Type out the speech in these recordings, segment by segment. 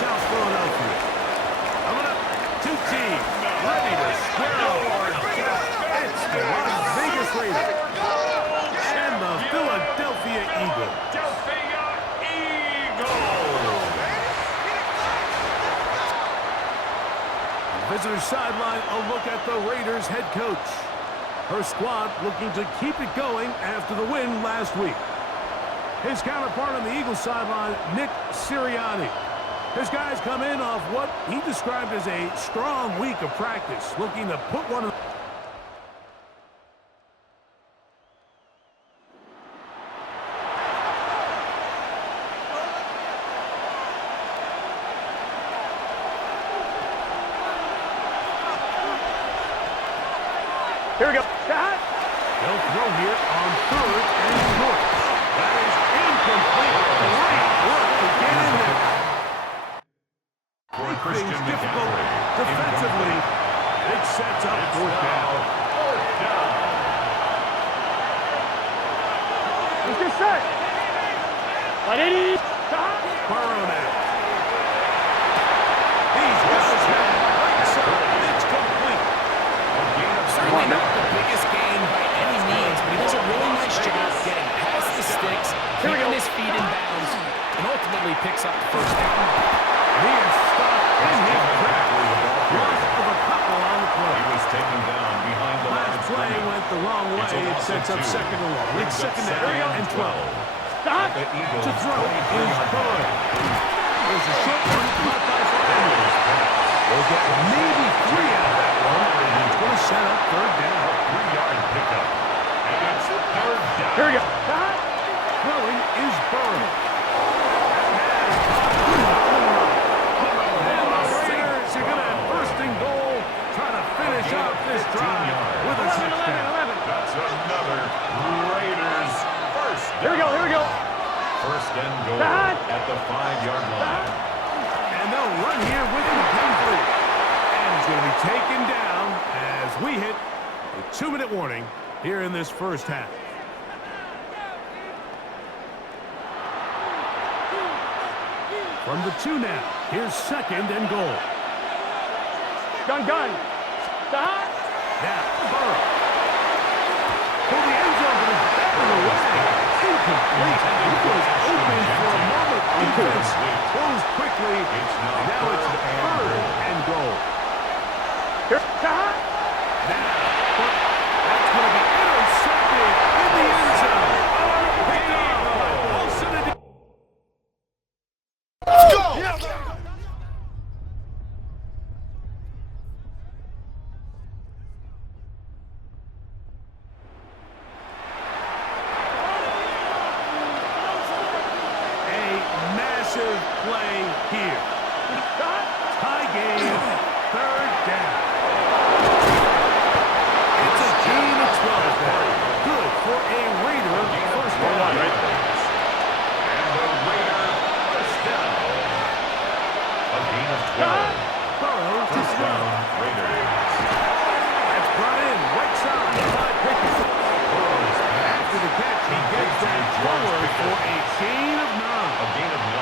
South Philadelphia. Coming up, two teams ready to square off. It's the Las Vegas Raiders and the Philadelphia Eagles. Visitor sideline, a look at the Raiders head coach. Her squad looking to keep it going after the win last week. His counterpart on the Eagles sideline, Nick Sirianni. His guys come in off what he described as a strong week of practice, looking to put one of Here we go. They'll throw here on 3rd and short. That is incomplete. Great work to get in there. Make things difficult defensively. It sets up 4th down. Let's get set. Burrow now. These guys have right side. It's complete. Certainly not the biggest gain by any means, but he does a really nice job getting past the sticks, keeping his feet in bounds, and ultimately picks up the 1st down. He is stopped in his track. Loss of a couple on the play. He was taken down behind the line. Last play went the wrong way. It sets up 2nd and long. It's 2nd down and 12. Stop. To throw is Burrow. There's a short one caught by Flowers. We'll get maybe 3 out of that one, and it's going to set up 3rd down. 3-yard pickup. And it's 3rd down. Here we go. Throwing is Burrow. And the Raiders are going to have 1st and goal, trying to finish out this drive with a touchdown. That's another Raiders 1st down. Here we go. 1st and goal at the 5-yard line. And they'll run here with the complete. And it's going to be taken down as we hit a 2-minute warning here in this 1st half. From the 2 now, here's 2nd and goal. Gun. Stop. Now, Burrow. For the end zone, but it's batted away. Incomplete. He was open for a moment. Defense closed quickly. And now it's 3rd and goal. Now, but that's going to be intercepted in the end zone. Picked off by Wilson. Let's go! Massive play here. Tie game, 3rd down. It's a gain of 12 there. Good for a Raider 1st down. And the Raider 1st down. A gain of 12. Burrow to 1st throw. down, Raiders. That's brought in, right side, by Pickett. After the catch, he gets that forward for a gain of 9. A gain of 9.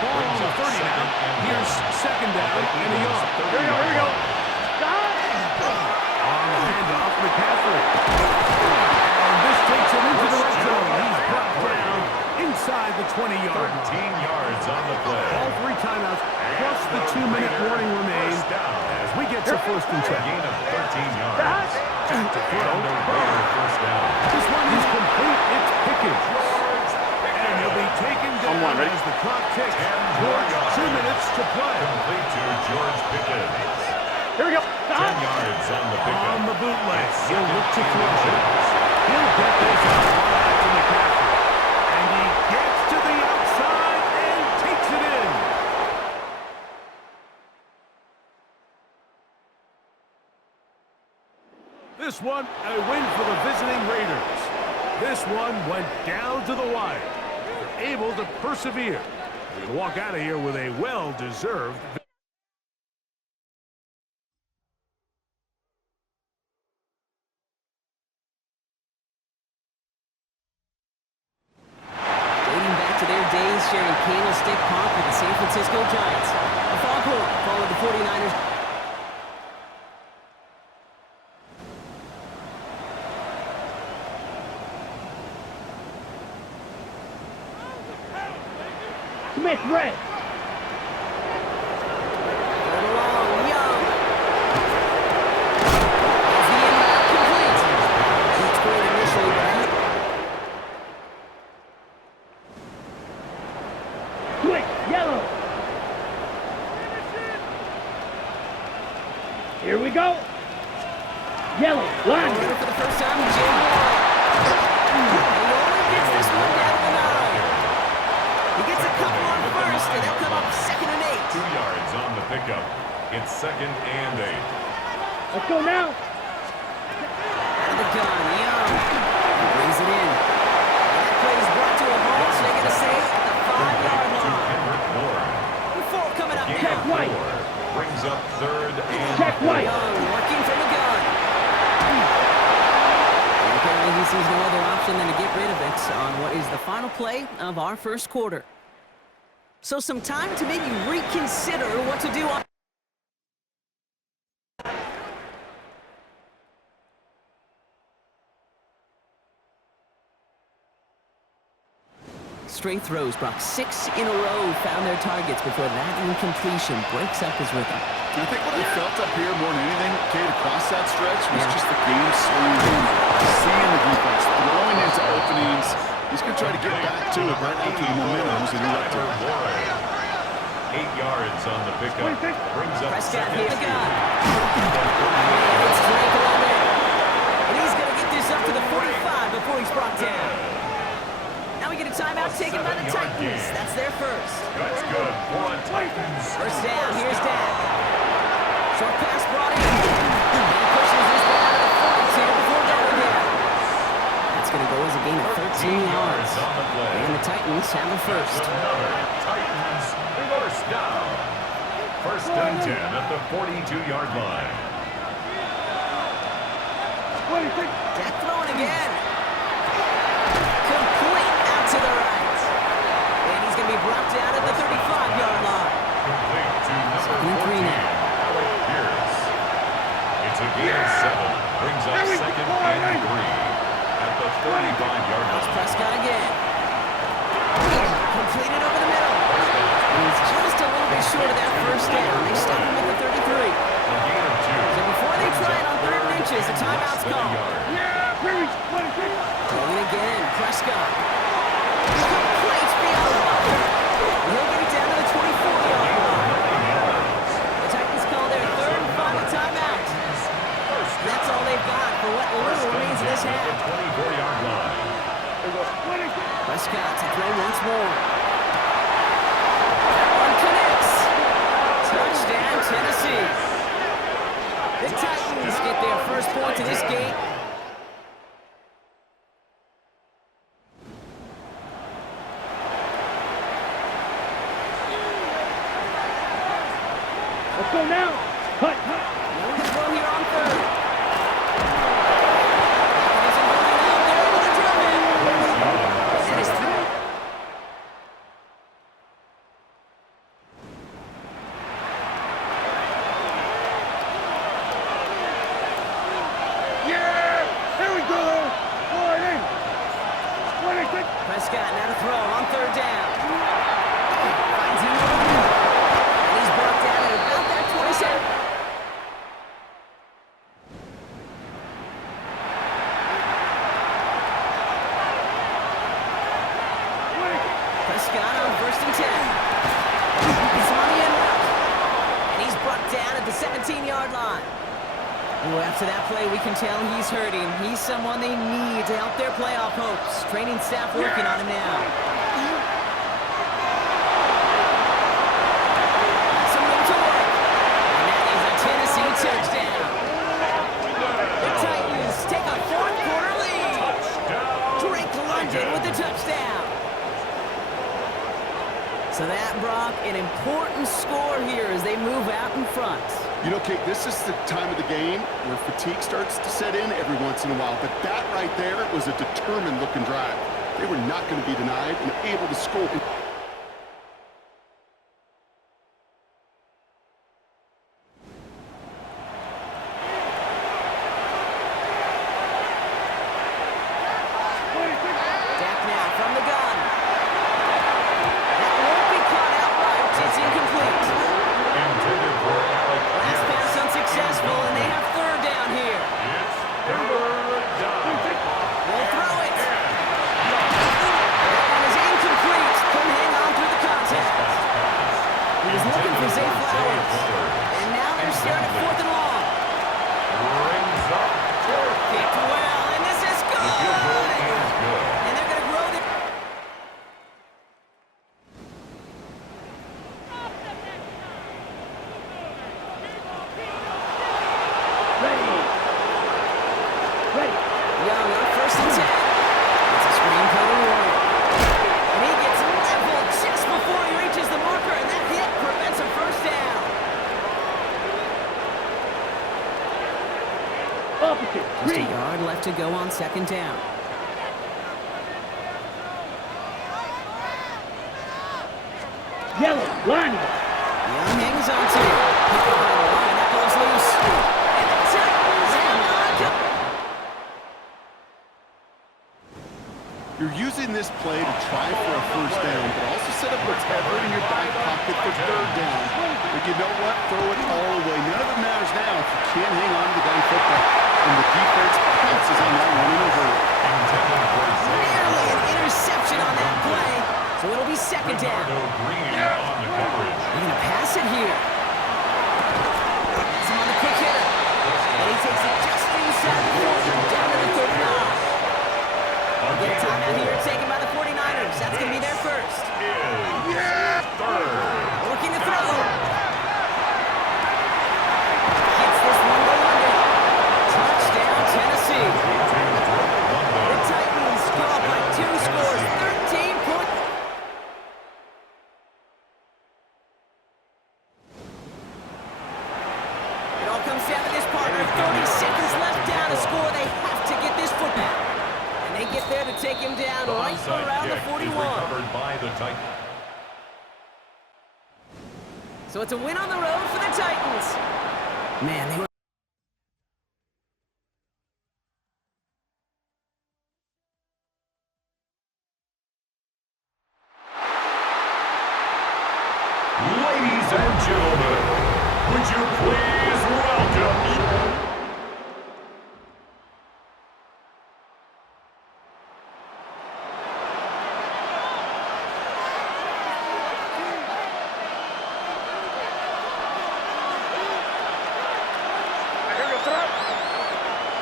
Ball on the 30 now. Here's 2nd down and a yard. Here we go. On the handoff, McCaffrey. And this takes him into the red zone. He's brought down inside the 20-yard line. 13 yards on the play. All 3 timeouts plus the 2-minute warning remain as we get to 1st and 10. Gain of 13 yards. To throw. And the Raider 1st down. This one is complete. It's Pickens. And he'll be taken down as the clock ticks towards 2 minutes to play. Complete to George Pickens. Here we go. 10 yards on the pickup. On the bootleg, he'll look to throw. He'll get this outside to McCaffrey. And he gets to the outside and takes it in. This one, a win for the visiting Raiders. This one went down to the wire. They're able to persevere. They can walk out of here with a well-deserved victory. Dating back to their days sharing Candlestick Park with the San Francisco Giants. extra point. Follow the 49ers. Smith, red. Third along, Young. As the inbound complete. Looks great initially, but Quick, yellow. Here we go. Yellow, line. over for the first time, Jim Moore. He only gets this one down to the 9. He gets a couple on first, and they'll come up 2nd and 8. 2 yards on the pickup. It's 2nd and 8. Let's go now. Out of the gun, Young. He brings it in. And that play is brought to a halt, so they're going to say at the 5-yard line. The 4 coming up Check now. White. Brings up 3rd and Check White. Young working from the gun. And apparently he sees no other option than to get rid of it on what is the final play of our first quarter. So some time to maybe reconsider what to do on. Straight throws, Brock. 6 in a row found their targets before that incompletion breaks up his rhythm. I think what I felt up here more than anything, Kate, across that stretch was just the game slowing down. Seeing the defense, throwing into openings. He's going to try to get back to it right after the momentum was interrupted. 8 yards on the pickup. Brings up Prescott 2nd. here the gun. It's Drake London. And he's going to get this up to the 45 before he's brought down. Now we get a timeout taken by the Titans. That's their first. That's good for the Titans. First down, here's Dak. Short pass brought in. And he pushes this down to the 42 before going down. That's going to go as a gain of 13 yards. on the play. And the Titans have a first. Another Titans first down. 1st and 10 at the 42-yard line. Dak throwing again. Complete out to the right. And he's going to be brought down at the 35-yard line. Complete to number 2-3 14, now. Alec Pierce. It's a gain of 7. Brings up 2nd and 3 at the 35-yard That's line. Prescott again. Completed over the middle. He's just a little bit short of that first down. They stop him at the 33. A gain of 2. So before they try it on 3rd and inches, a timeout's called. Throwing again, Prescott. Complete beyond the buffer. He'll get it down to the 24-yard line. The Titans call their 3rd and final timeout. That's all they've got for what little remains of this half. 24-yard line. Prescott to throw once more. That one connects. Touchdown, Tennessee. The Titans get their first points of this game. Let's go now. Hut, hut. No to throw here on 3rd. Isn't holding out there with the drum in. That is 3. Yeah! There we go. Prescott now to throw on 3rd down. Finds him open. And he's brought down at about that 27. Prescott on 1st and 10. He's on the end route. And he's brought down at the 17-yard line. Ooh, after that play, we can tell he's hurting. He's someone they need to help their playoff hopes. Training staff working on him now. Some room to work. And that is a Tennessee touchdown. The Titans take a 4th quarter lead. Drake London with the touchdown. So that, Brock, an important score here as they move out in front. You know, Kate, this is the time of the game where fatigue starts to set in every once in a while. But that right there was a determined-looking drive. They were not going to be denied and able to score. He's looking for Zay Flowers. And now they're staring at 4th and long. Brings up fourth. Kicked well, and this is good. The field goal is good. And they're going to grow the... Ready. Ready. Young on 1st and 10. It's a screen cover warning. And he gets leveled just before he reaches the marker, and that hit prevents a first down. Opposite. Just a Green. yard left to go on 2nd down. Yellow. Line. Young hangs on to it. Hit behind the line. That goes loose. And the Titans hang on to... You're using this play to try for a first down, but also set up what's ever in your back pocket for 3rd down. But you know what? Throw it all away. None of it matters now if you can't hang on to the damn football. And the defense pounces on that one in a hurry. Intended for Zay Nearly an Flowers. interception on that play. So it'll be 2nd down. Bernardo Green on the coverage. They're going to pass it here. Some on the quick hitter. And he takes it just inside the 40, down to the 39. Get a timeout here taken by the 49ers. That's going to be their first. Is third. Looking to throw. Gets this one to London. Touchdown, Tennessee. The Titans go up by 2 scores, 13 points. It all comes down to this partner. 30 seconds left down to score. They have to get this football. And they get there to take him down right Onside around the kick is 41. recovered by the Titans. So it's a win on the road for the Titans. Man, they were... Ladies and gentlemen, would you please welcome...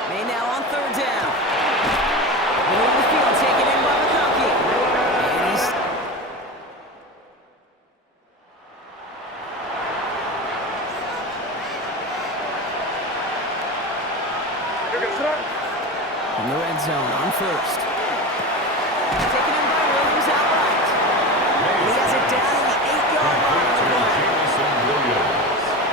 May now on 3rd down. Middle of the field taken in by McConkey. And he's... in the red zone on 1st. Taken in by Williams outright. He has it down to the 8-yard line on the play. Jameson Williams.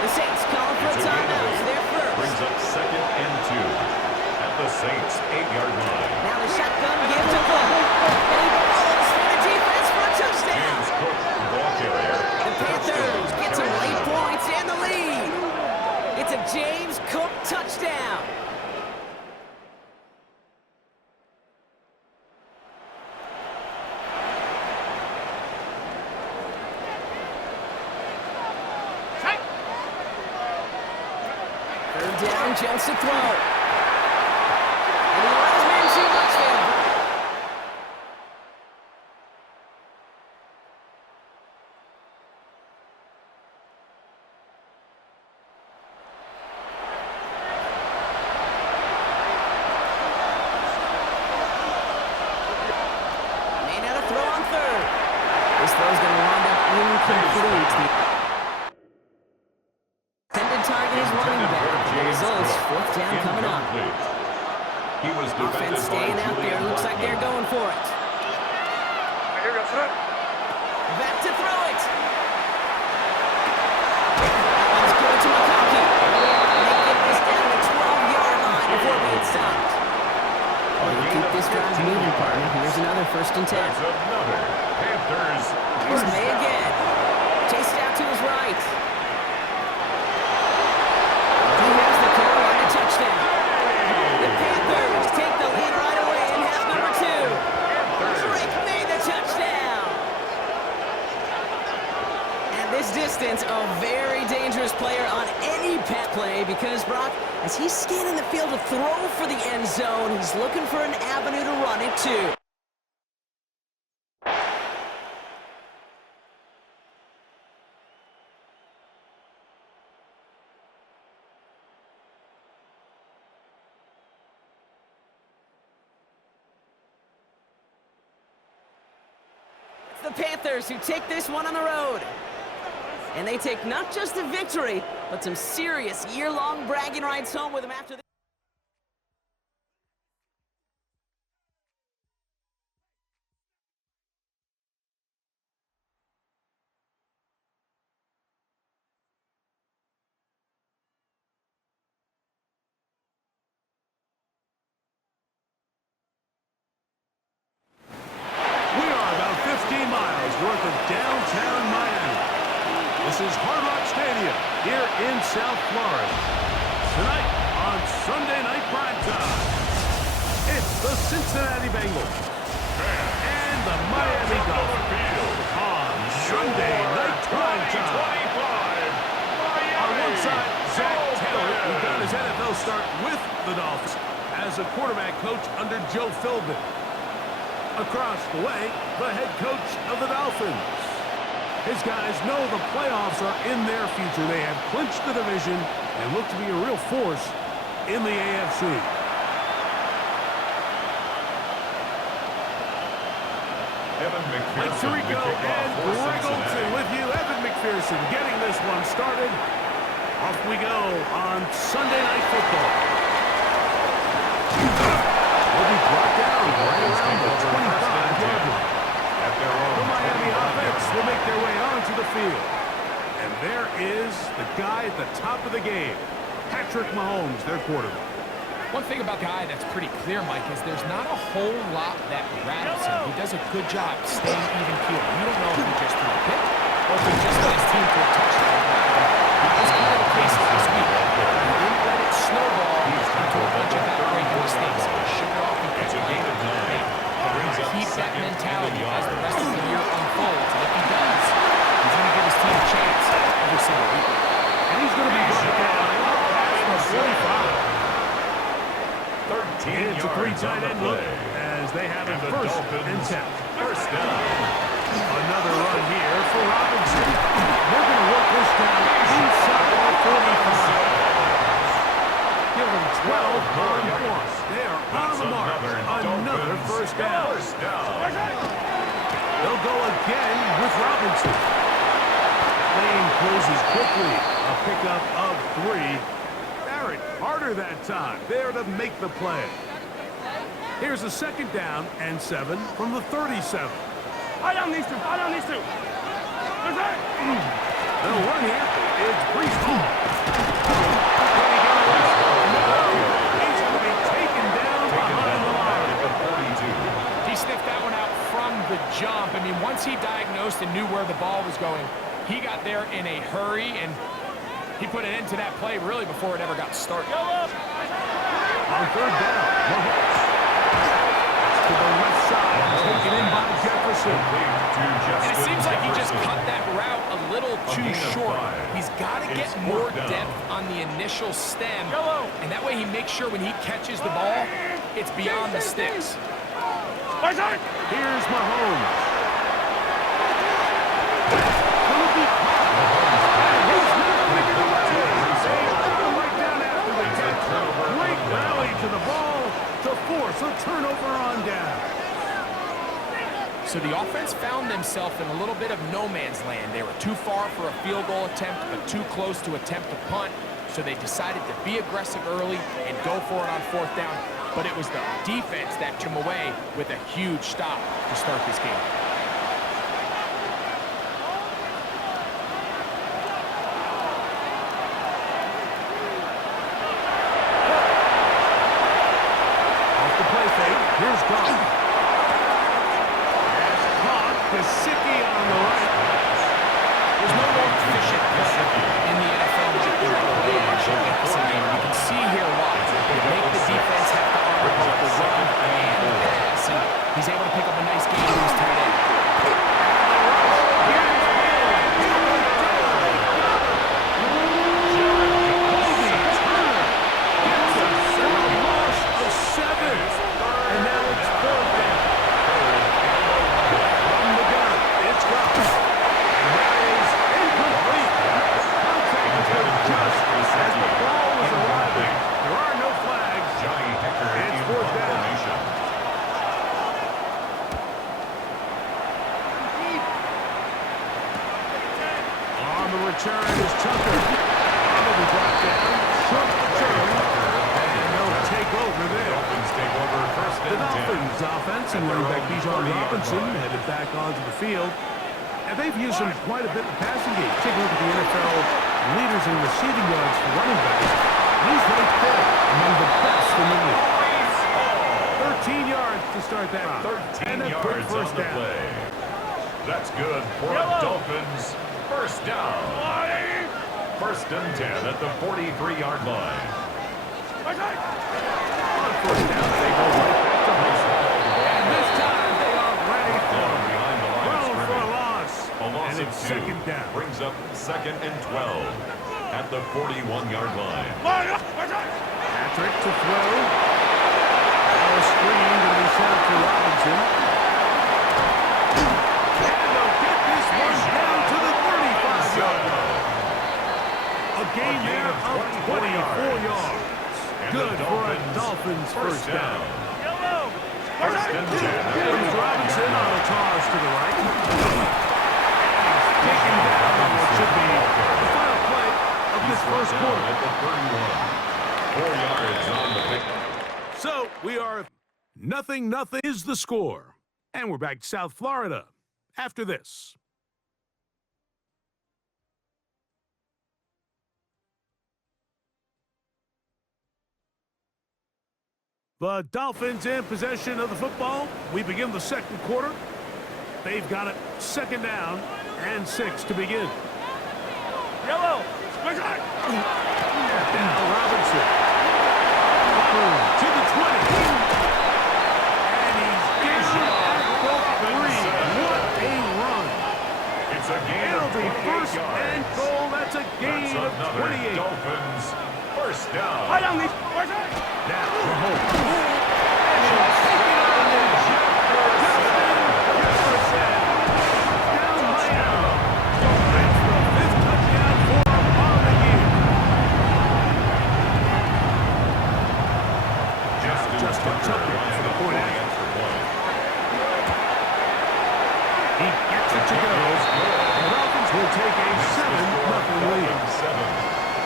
The Saints calling for a timeout. It's their first. Brings up 2nd and 2 at the Saints 8-yard line. Now the shotgun gives to Cook. And he follows through the defense for a touchdown. James Cook, the ball carrier. The Panthers get some late points and the lead. It's a James Cook touchdown. Third down, Jones to throw. And he allows man too much there. May not a throw on 3rd. This throw's going to wind up incomplete. Intended target is running back. The results, 4th down coming up. He was Offense staying out there. Looks like they're going for it. Back to throw it. That one's going to McConkey. And they get this down to the 12-yard line before being stopped. They'll keep this drive moving, partner. Here's another 1st and 10. That's another Panthers. Here's May again. Chased out to his right. He has the Carolina touchdown. The Panthers take the lead right away in half number 2. Drake made the touchdown. At this distance, a very dangerous player on any pass play because, Brock, as he's scanning the field to throw for the end zone, he's looking for an avenue to run it too. Panthers, who take this one on the road. And they take not just a victory, but some serious year-long bragging rights home with them after this. We are about 15 miles north of downtown Miami. This is Hard Rock Stadium here in South Florida. Tonight on Sunday Night Primetime, it's the Cincinnati Bengals and the Miami Dolphins on Sunday Night Primetime. On one side, Zach Taylor, who got his NFL start with the Dolphins as a quarterback coach under Joe Philbin. Across the way, the head coach of the Dolphins. His guys know the playoffs are in their future. They have clinched the division and look to be a real force in the AFC. Mike Tirico and Greg Olsen with you. Evan McPherson getting this one started. Off we go on Sunday Night Football. Will be brought down right around the 25-yard line. The Miami offense will make their way onto the field. And there is the guy at the top of the game, Patrick Mahomes, their quarterback. One thing about the guy that's pretty clear, Mike, is there's not a whole lot that rattles him. He does a good job staying even keel. You don't know if he just threw a pick or if he just led his team to a touchdown. That was kind of the case this week. He didn't let it snowball into a bunch of backbreaking mistakes. He shook it off and picked a game of play. Keep that mentality as the rest of the year unfolds. And if he does, he's going to give his team a chance every single week. And he's going to be brought down past the 45. It's a three-tight end look as they have it first and 10. First down. Another run here for Robinson. They're going to work this down inside the 45. Give them 12 on one. They are on the mark. Another first down. They'll go again with Robinson. Lane closes quickly. A pickup of 3. Harder that time. There to make the play. Here's a second down and 7 from the 37. Hold on these two. They'll run here. It's Brees Hall. He's going to be taken down behind the line. He sniffed that one out from the jump. I mean, once he diagnosed and knew where the ball was going, he got there in a hurry, and he put an end to that play really before it ever got started. On third down, Mahomes. To the left side, taken in by Jefferson. And it seems like he just cut that route a little too short. He's got to get more depth on the initial stem, and that way he makes sure when he catches the ball, it's beyond the sticks. Here's Mahomes. Great rally to the ball to force a turnover on down. So the offense found themselves in a little bit of no man's land. They were too far for a field goal attempt, but too close to attempt a punt. So they decided to be aggressive early and go for it on fourth down. But it was the defense that took them away with a huge stop to start this game. Here's Goff. Caught. Gesicki on the right. There's no more efficient in the NFL like play action passing game. You can see here why. They make the defense have to argue both the run and the pass, and he's able to pick up a nice game to his tight end. is Tucker. And they'll be brought down. Short return. And they'll take over there. Dolphins take over first The and 10. Dolphins offense and running back Bijan Robinson headed back onto the field. And they've used him quite a bit in the passing game. Take a look at the NFL leaders in receiving yards for running backs. He's right there among the best in the league. 13 yards to start that. 13 and a quick yards first on the down. play. That's good for the Dolphins. First down. First and 10 at the 43-yard line. On first down, they go right back to hustle. And this time they are ready for it. Behind the line of Thrown for a scrimmage. loss. A loss And of it's 2 second down. brings up second and 12 at the 41-yard line. Patrick to throw. Ball screened and he sent it to Robinson. And they'll get this one down to the 35-yard line. A gain there of 24 yards. Good for a Dolphins first down. First and 10 at the Here's Robinson on a toss to the right. Taken down on what should be the final play of this first quarter. at the 31. 4 yards on the pick. So we are 0-0 is the score. And we're back to South Florida after this. The Dolphins in possession of the football. We begin the second quarter. They've got it second down and 6 to begin. Yellow. Now Robinson. To the 20. And he's down at the 3. What a run. It's a gain It'll of be 28 first yards. and goal. That's a That's gain of another 28. Dolphins first down. Now Mahomes. And he'll take it on in. Jefferson. Down by now. That's the 5th touchdown for him on the year. Justin Tucker for the point after. He gets it to go. The Dolphins will take a 7-0 lead. 7.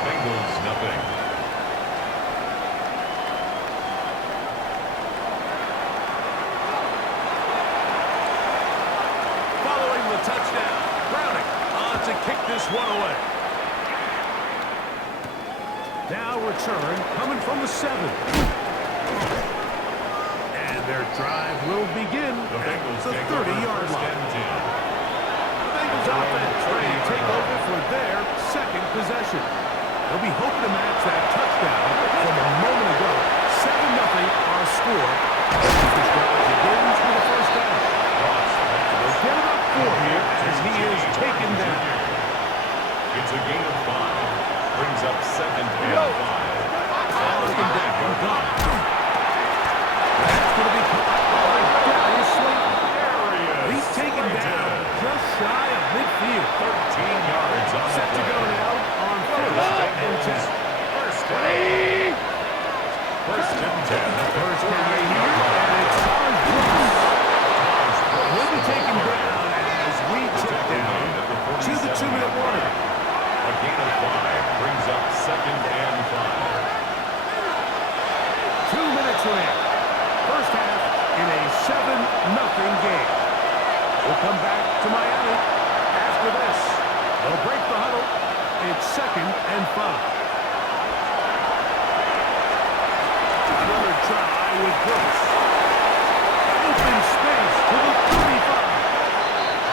Bengals nothing. Following the touchdown, Browning on to kick this one away. Now return coming from the 7. And their drive will begin The at Bengals the take over 30-yard first line. and 10. The Bengals offense ready to take over for their second possession. They'll be hoping to match that touchdown from a moment ago. 7-0 our score. This drive begins with a first down. They'll get it up 4 here as he is taken down. It's a gain of 5. Brings up second and 5. Taken down, gone. That's going to be caught by Darius Slayton. He's taken down just shy of midfield. 13 yards on Set to the go play. now on first and 10. First down. First and 10. The First carry here, and it's Taj Brooks. He'll be taken down as we check down to the 2-minute warning. A gain of 5 brings up second and 5. 2 minutes left. First half in a 7-0 game. We'll come back to Miami after this. They'll break the huddle. It's second and 5. Another try with Brooks. Open space to the 35.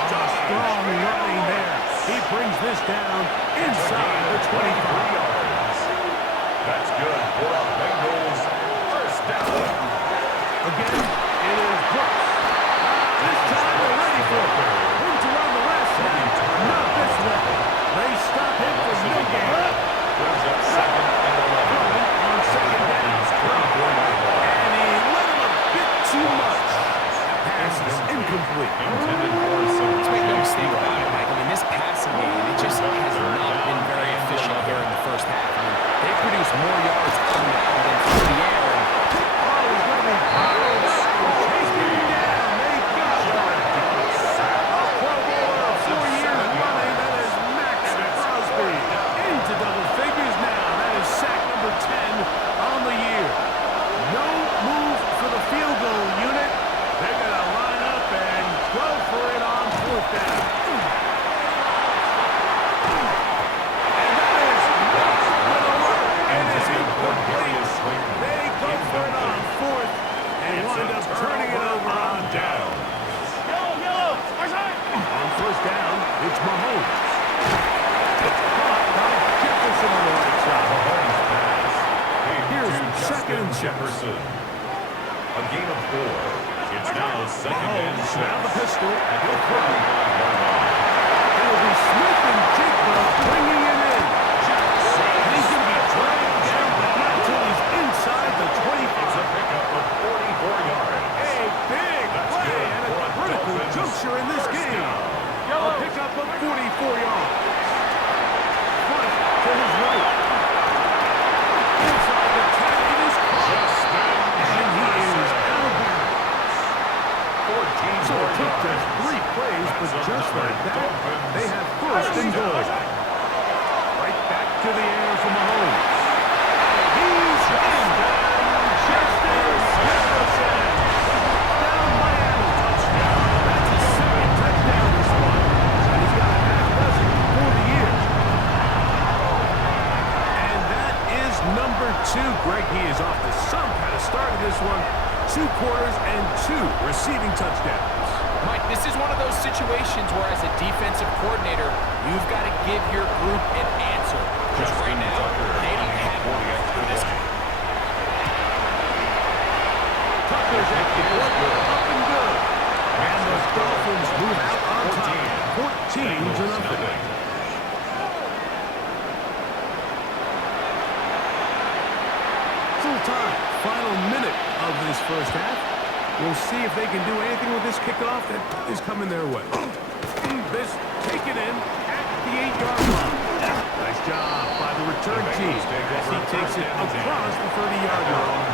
A strong running there. He brings this down inside the 25. yards. That's good for the Bengals. First down. Again, it is Brooks. This time they're ready for it. Room to run the last snap. Not this one. They stop him for no gain. Brings up second and 11. Throwing on second down. And he let him a bit too much. That pass is incomplete. Intended for some. Let's make no mistake about it, Mike. I mean, this passing game, it just has not been very efficient here in the first half. I mean, they produced more yards on the ground than through the air. Oh, he's going to be close. Chasing him down. Second and 6. Jefferson. A gain of 4. It's now second and 6. Now the pistol. At the 45-yard line. It'll be Smith and Jigba bringing it in. He's going to be dragged down, but not until he's inside the 20. It's a pickup of 44 yards. A big play and a critical juncture in this game. A pickup of 44 yards. Front to his right. Inside the 10, it is caught. And he is out of bounds. 14 So it took yards. just 3 plays, but just like that, they have first and goal. Right back to the air for Mahomes. He's in. Justin Jefferson. Down Miami. Touchdown. That's his second touchdown this one. And he's got a half dozen for the year. And that is number 2. Greg, he is off to some kind of start in this one. 2 quarters and 2 receiving touchdowns. Mike, this is one of those situations where as a defensive coordinator, you've got to give your group an answer. Because right now, they don't have one for this guy. Tucker's at the up and good. And the Dolphins move out on top. 14-0. Full time. Final minute of this first half. We'll see if they can do anything with this kickoff that is coming their way. This taken in at the 8-yard line. Nice job by the return team as he takes it across the 30-yard line.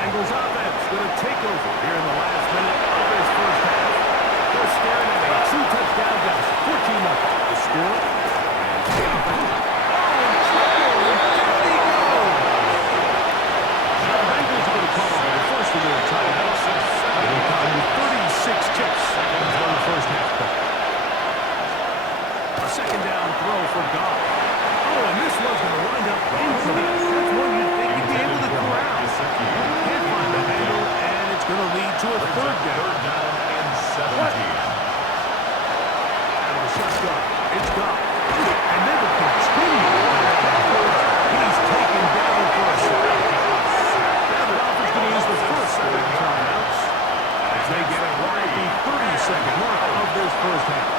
Bengals offense going to take over here in the last minute of this first half. They're staring at a 2-touchdown deficit. 14-0. The score. And the offense. It'll come with 36 ticks until the first half. A second down throw for Goff. Oh, and this one's going to wind up incomplete. That's one you'd think you'd be able to corral. Can't find the handle, and it's going to lead to a third down. Third down and 17. Out of the shotgun, it's Goff. And they will continue. He's taken down for a sack. Now the Dolphins going to use the first set of timeouts. They get it right at the 30-second mark of this first half.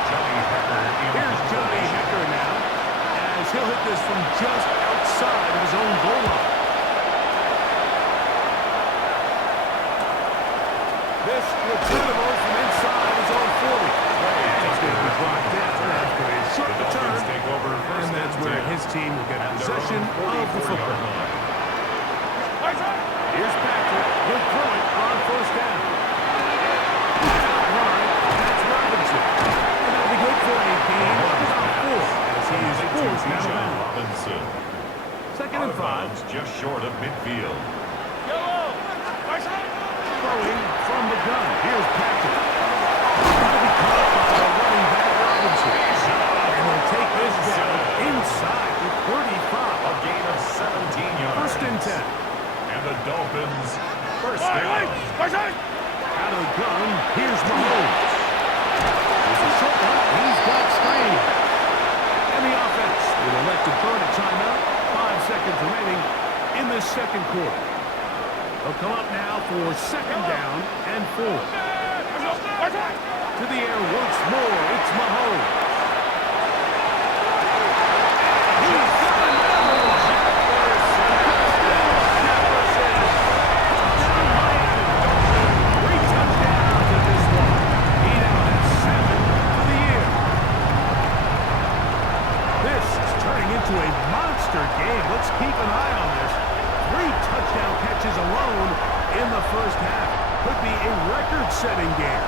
Here's Johnny Hecker now, as he'll hit this from just outside of his own goal line. This retrievable from inside his own 40. And he's going to be brought down after a short return. And that's where his team will get possession of the football. Here's Patrick. He'll throw it on first down. That's Robinson. And that'll be good for a gain of about 4 as he is forced out of bounds. Robinson. Second and 5. Just short of midfield. Throwing from the gun. Here's Patrick. He'll be caught by the running back Robinson. And he'll take this down inside the 35. A gain of 17 yards. First and 10. And the Dolphins first down. Out of the gun, here's Mahomes. There's a short one. He's got Strain. And the offense will elect to burn a timeout. 5 seconds remaining in the second quarter. They'll come up now for second down and 4. To the air once more. It's Mahomes. He's got another. Into a monster game. Let's keep an eye on this. 3 touchdown catches alone in the first half. Could be a record-setting game.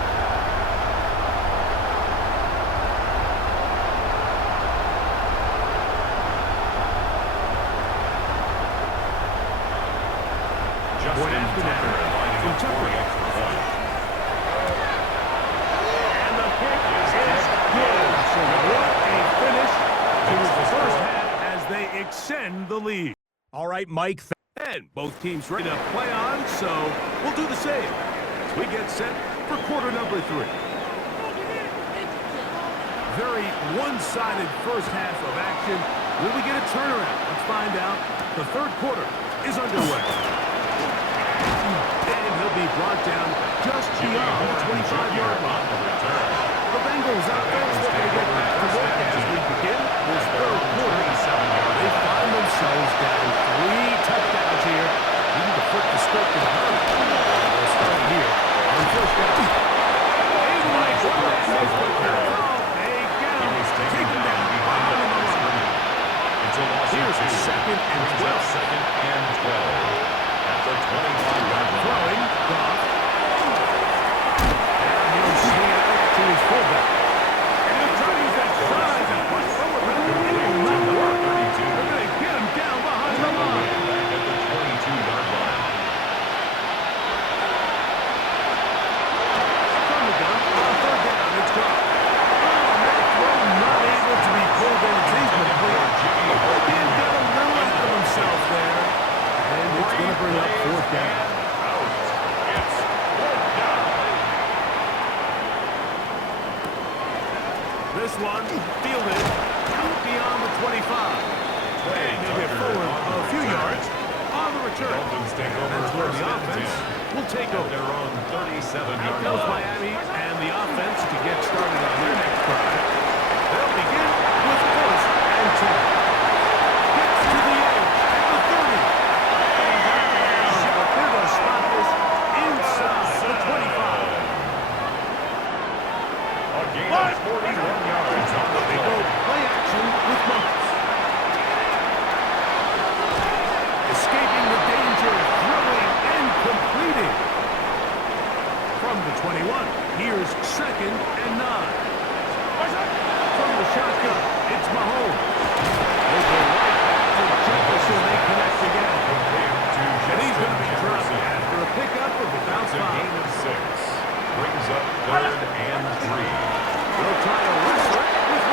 Point after that from Tucker. And the kick is good. So what a finish to the first half as they extend the lead. All right, Mike. And both teams ready to play on, so we'll do the same as we get set for quarter number 3. Very one-sided first half of action. Will we get a turnaround? Let's find out. The third quarter is underway. And he'll be brought down just beyond the 25-yard line. The Bengals offense looking to get back to work as we begin this third quarter. They find themselves down 3 touchdowns here. We need to flip the script in a hurry. They'll start here on first down. Here's a second and 12. Second and 12. At the 25-yard line. Throwing, Goff. And he'll swing it out to his fullback. And he'll try to use that size and push forward. It will not work. They're going to get him down behind the line. Back at the 22-yard line. From the gun, on third down, it's Goff. Oh, that throw not able to be pulled in. He's complete. He got a little out of himself there. And it's going to bring up fourth down. It's fourth down. This one fielded out beyond the 25. And he'll get forward a few yards on the return. Dolphins take over. That's where the first and offense 10. will take At over. their own 37-yard Out goes line. Miami and the offense to get started on their next drive. They'll begin with first and 10. Gets to the edge at the 30. But they're going to spot this inside the 25. A gain of 41 yards on the They go play. play action with Marcus. Escaping the danger, throwing and completing. From the 21, here's second and 9. From the shotgun, it's Mahomes. They go right back to Jefferson. They connect again. And he's going to be dropped after a pickup of about That's a 5. gain of 6. Brings up third and 3. They'll try to wrestle it with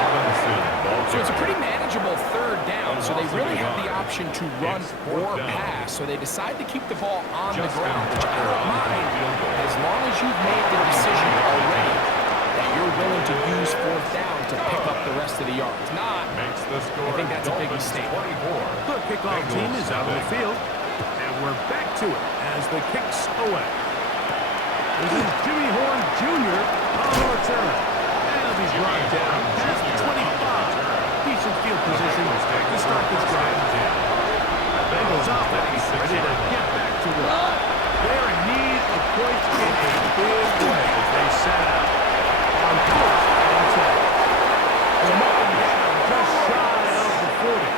Robinson. So it's a pretty manageable third down, so they really have the option to run or pass. So they decide to keep the ball on the ground, which I don't mind as long as you've made the decision already that you're willing to use fourth down to pick up the rest of the yards. Not, Makes the score. I think that's a big Dolphins mistake. 24. The kickoff team is out on the field, and we're back to it as the kicks away. This is Jimmy Horn Jr. on the return. And he's brought down past the 25. Decent field position to start this drive. Bengals offense ready to get back to work. They're in need of points in a big way as they set out on first and 10. They're moving down just shy of the 40.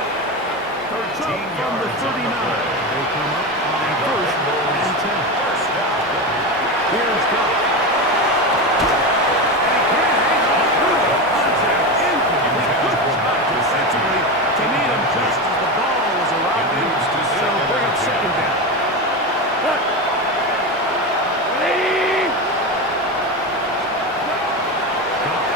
13 from the 39. They come up on first and 10. Here's Goff. And he can't hang on through the contact. Incomplete. Good job defensively to meet him just as the ball was arriving. They'll bring up second down. Goff.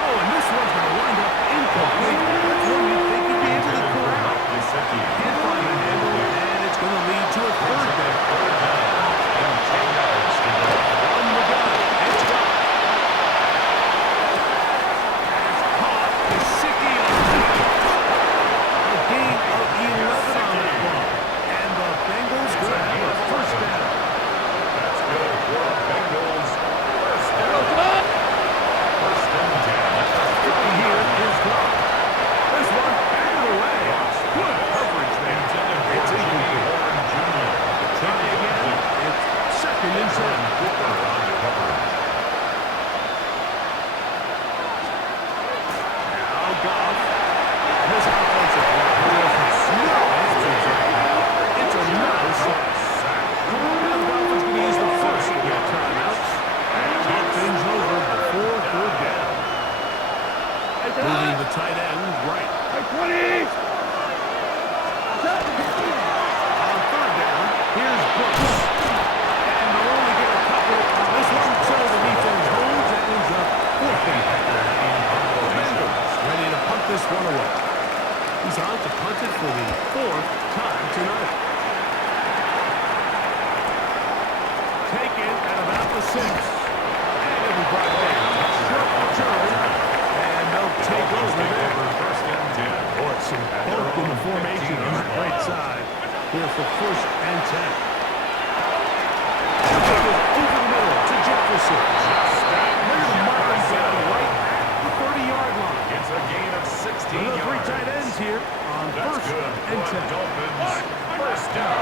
Oh, and this one's going to wind up incomplete. That's one you'd think he'd be able to corral. Can't find the handle, and it's going to lead to a third down. On the gun, it's Goff. Pass caught. Gesicki on the a gain of 11 on that ball. And the Bengals going to have a first down. That's good for the Bengals. First down. First and 10. Throwing here is Goff. This one batted away. Good coverage there. It's incomplete. Try again. It's second and 10. Now Goff. His offensive line has no answers. It's another sack. Now the Dolphins going to use the first of their timeouts and talk things over before third down. Moving the tight end right. On third down, here's Brooks. And they'll only get a couple on this one, so the defense holds and ends up forfeiting. The Bengals ready to punt this one away. He's on to punt it for the fourth time tonight. Taken at about the 6. And it'll be brought down. Short return. And they'll take over there. First and 10. Boy, some bulk in the form a 1st and 10. The kick is over the middle to Jefferson. They're going to mark him down right at the 30-yard line. It's a gain of 16 The yards. 3 tight ends here on That's 1st good and for 10. Dolphins. First down.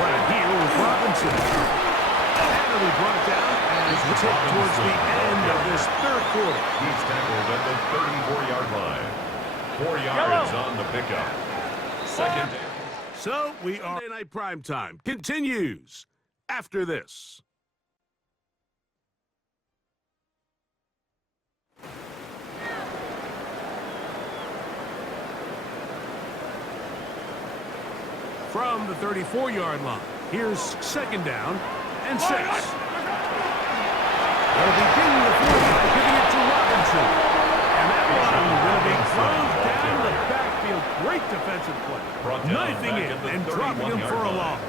Right here with Robinson. And it'll be brought down as we hit towards the end of this 3rd quarter. He's tackled at the 34-yard line. 4 yards on the pickup. 2nd down. So we are Monday Night Primetime continues after this. From the 34-yard line, here's 2nd down and 6. They'll begin the 4th by giving it to Robinson. And that one going to be closed down the backfield. Great defensive play. Knifing in and dropping him for a loss.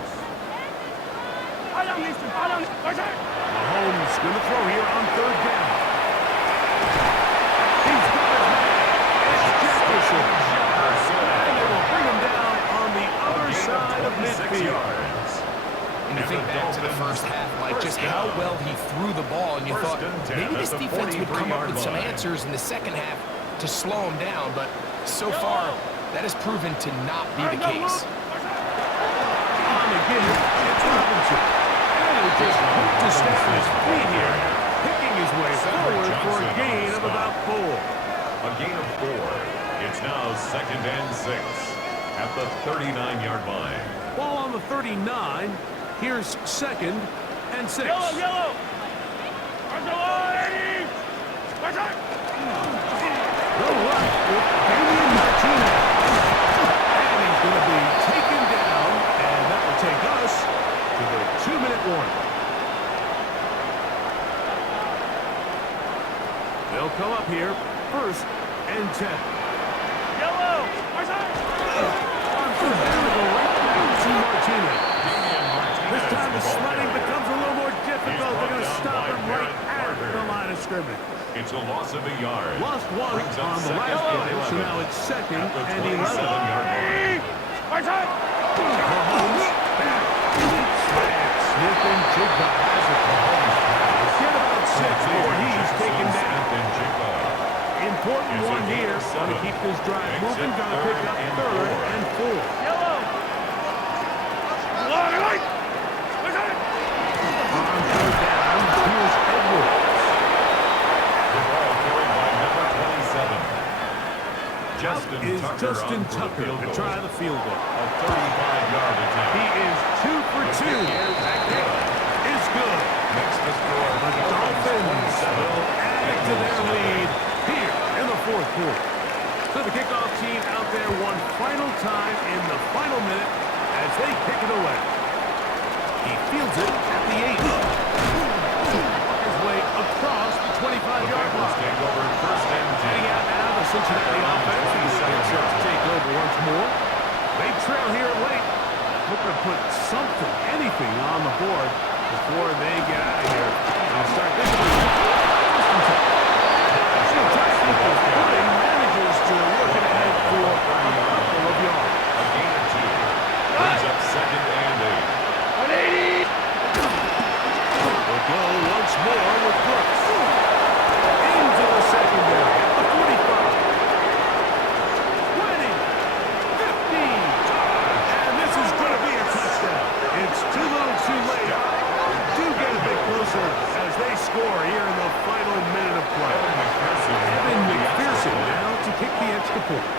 Mahomes going to throw here on 3rd down. He's got his man. It's Jefferson. And they will bring him down on the other side of midfield. And you think back to the first half, Mike, just how well he threw the ball, and you thought maybe this defense would come up with some answers in the 2nd half to slow him down, but so far, that has proven to not be the case. On again, it's Robinson. And he just hooked to step on his feet here, picking his way forward for a gain of about 4. A gain of 4. It's now 2nd and 6 at the 39-yard line. Ball on the 39. Here's 2nd and 6. Yellow. The rush with Damian Martinez. And he's going to be taken down, and that will take us to the 2-minute warning. They'll come up here, 1st and 10. Yellow. On 1st down, they go right back to Martinez. This time the sledding becomes a little more difficult. They're going to stop him right at the line of scrimmage. It's a loss of a yard. Lost 1 on the last play, so now it's 2nd and 11. Mahomes back. Smith and Jigba has it. Get about 6 before he's taken down. Important one here. Going to keep this drive moving. Going to pick up 3rd and 4. Justin Tucker to try the field goal. A 35-yard attempt. He is 2 for 2. That kick is good. Makes the score. The Dolphins will add to their lead here in the 4th quarter. So the kickoff team out there one final time in the final minute as they kick it away. He fields it at the 8. His way across the 25-yard line. Take over 1st and 10. Heading out now, the Cincinnati offense is set to take over once more. They trail here late. Looking to put something, anything on the board before they get out of here. And start this one. Manages to work it ahead for a couple of yards. A gain of 2. Brings up 2nd and 8. 180. We'll go once more with Brooks. Into the secondary at the 45. 20. 15. And this is going to be a touchdown. It's too little too late. Do get a bit closer as they score here in the final minute of play. Evan McPherson now to kick the extra point.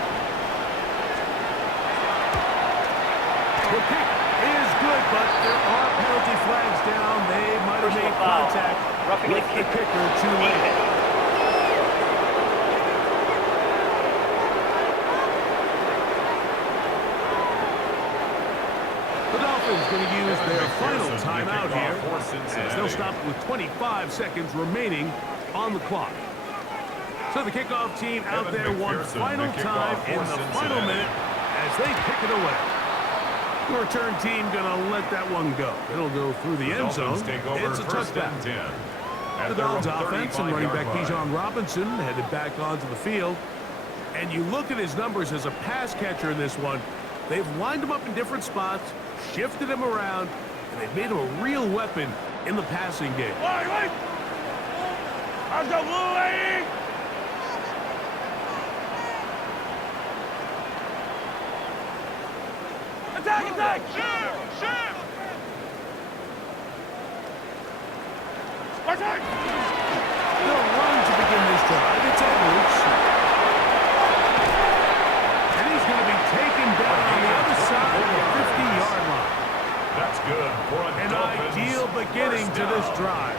The kick is good, but there are penalty flags down. They might have made contact with the kicker too late. The Dolphins going to use their final timeout here as they'll stop with 25 seconds remaining on the clock. So the kickoff team out there one final time in the final minute as they pick it away. The return team going to let that one go. It'll go through the end zone. It's a touchdown. The Dolphins offense and running back Bijan Robinson headed back onto the field. And you look at his numbers as a pass catcher in this one. They've lined him up in different spots, shifted him around, and they've made him a real weapon in the passing game. Attack, attack! They'll run to begin this drive. It's Edwards. And he's going to be taken down on the other side of the 50-yard line. That's good for a An Dolphins ideal beginning first to this down. drive.